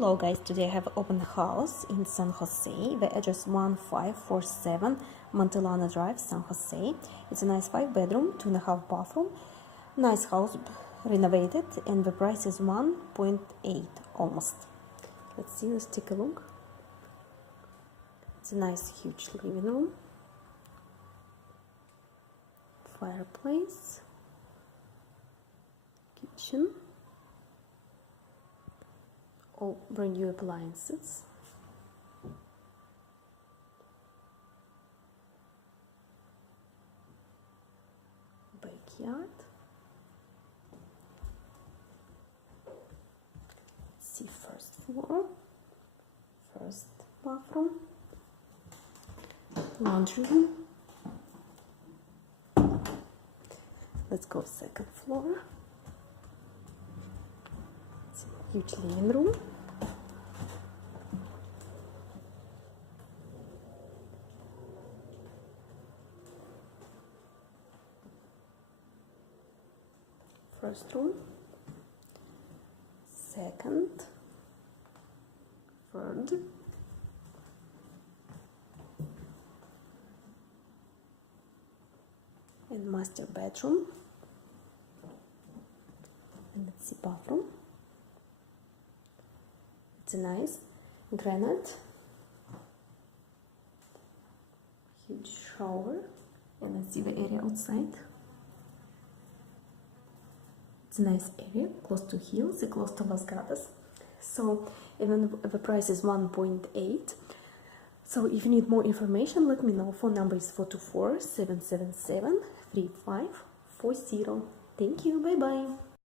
Hello guys, today I have open house in San Jose. The address 1547 Montellano Drive, San Jose. It's a nice 5-bedroom, 2.5 bathroom. Nice house, renovated, and the price is 1.8 almost. Let's see, let's take a look. It's a nice huge living room, fireplace, kitchen, all brand new appliances. Backyard. Let's see, first floor, first bathroom, laundry room. Let's go second floor. It's a huge living room. First room, second, third, and master bedroom, and let's see, bathroom. It's a nice granite, huge shower, and let's see the area outside. It's a nice area, close to hills, close to Las Gatas. So even the price is 1.8. So if you need more information, let me know. Phone number is 424-777-3540. Thank you, bye bye.